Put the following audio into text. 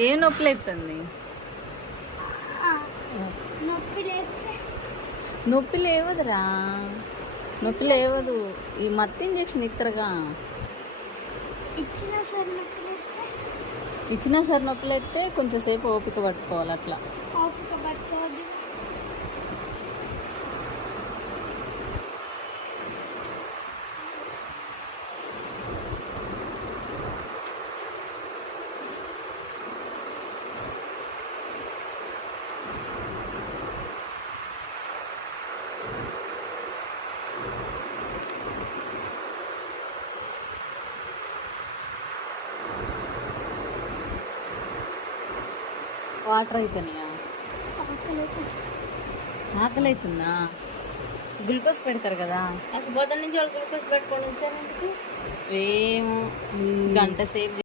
ఏం నొప్పి లేస్తుంది? నొప్పి లేవదురా, నొప్పి లేవదు. ఈ మత్తు ఇంజక్షన్ ఇస్తారుగా, ఇచ్చినా సరే నొప్పి లేస్తే కొంచెం సేపు ఓపిక పట్టుకోవాలి. అట్లా వాటర్ అయితేనాయా? ఆకలి అవుతుందా? గ్లూకోజ్ పెడతారు కదా. అసలు పొద్దున్న నుంచి వాళ్ళు గ్లూకోజ్ పెట్టుకొని వచ్చారు. ఏమో గంట సేపు